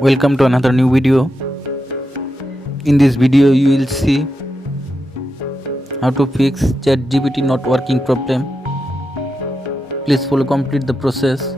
Welcome to another new video. In this video you will see how to fix Chatgpt not working problem. Please follow complete the process.